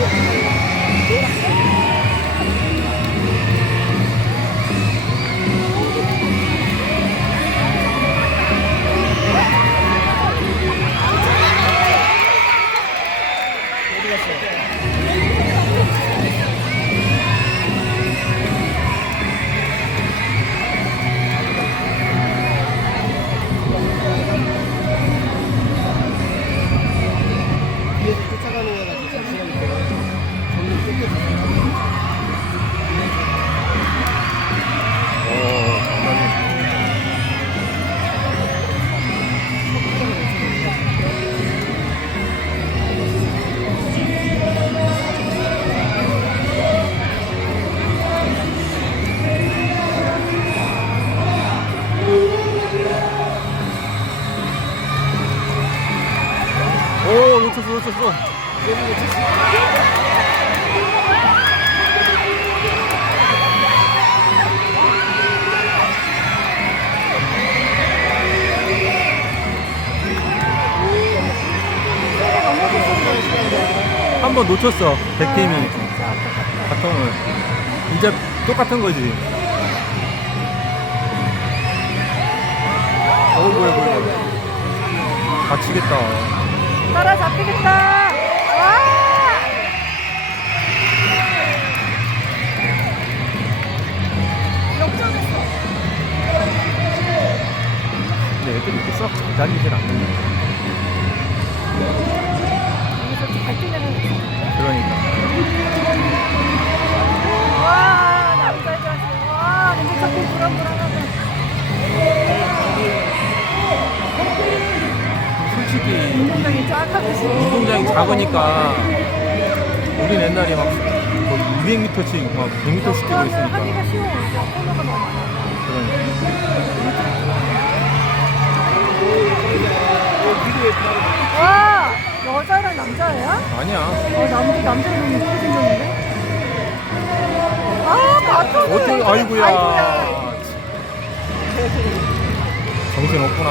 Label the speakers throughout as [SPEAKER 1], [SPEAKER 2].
[SPEAKER 1] Thank you.
[SPEAKER 2] 오 놓쳤어 놓쳤어 한번 놓쳤어 백팀이. 바통을. 이제 똑같은 거지. 어우 뭐야 뭐야 다치겠다
[SPEAKER 3] 따라 잡히겠다. 와!
[SPEAKER 2] 근데 애들이 이렇게 썩잘 다니진 않는데 솔직히
[SPEAKER 3] 운동장이 쫙 하듯이.
[SPEAKER 2] 운동장이 작으니까 우린 옛날에 막 거의 200m씩 막 100m씩 뛰고
[SPEAKER 3] 하기가
[SPEAKER 2] 있으니까
[SPEAKER 3] 쉬워. 코너가 너무 많아.
[SPEAKER 2] 그러니까
[SPEAKER 3] 와, 여자랑 남자예요?
[SPEAKER 2] 아니야
[SPEAKER 3] 어, 남자, 남자는 너무 예쁘게 생겼는데? 아, 바톤을.
[SPEAKER 2] 어떻게 아이고야. 정신 없구나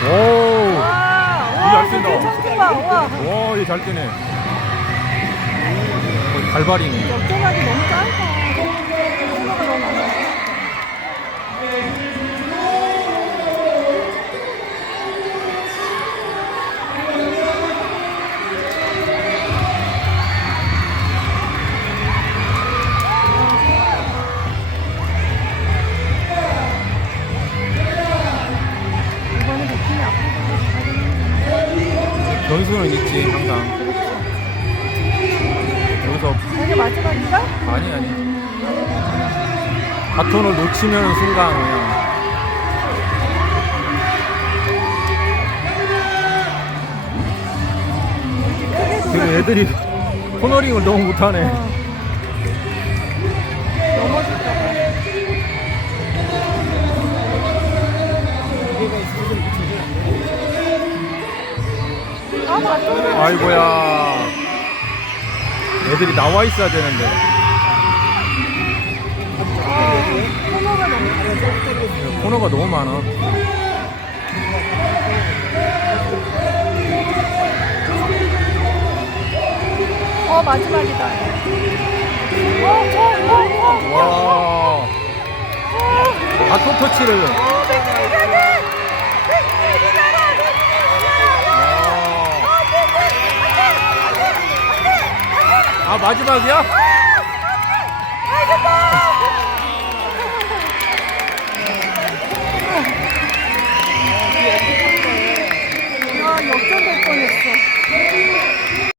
[SPEAKER 2] 오얘
[SPEAKER 3] 와,
[SPEAKER 2] 잘
[SPEAKER 3] 와,
[SPEAKER 2] 뛴다.
[SPEAKER 3] 저기 청진 봐. 와,
[SPEAKER 2] 잘 뛰네 거의 발발이네
[SPEAKER 3] 역전하기 너무 짧아. 코너가 너무 많아.
[SPEAKER 2] 변수는 있지 항상. 여기서
[SPEAKER 3] 이게 마지막인가?
[SPEAKER 2] 아니 아니. 바톤을 놓치면 순간 그냥. 그 애들이 코너링을 너무 못하네 아이고야. 애들이 나와 있어야 되는데.
[SPEAKER 3] 코너가 너무
[SPEAKER 2] 코너가 너무 많아.
[SPEAKER 3] 어 마지막이다. 어, 어 어어어
[SPEAKER 2] 와. 바톤 터치를
[SPEAKER 3] 어, 백미리가는 백미리가라 백미리가라
[SPEAKER 2] 와. 아 마지막이야?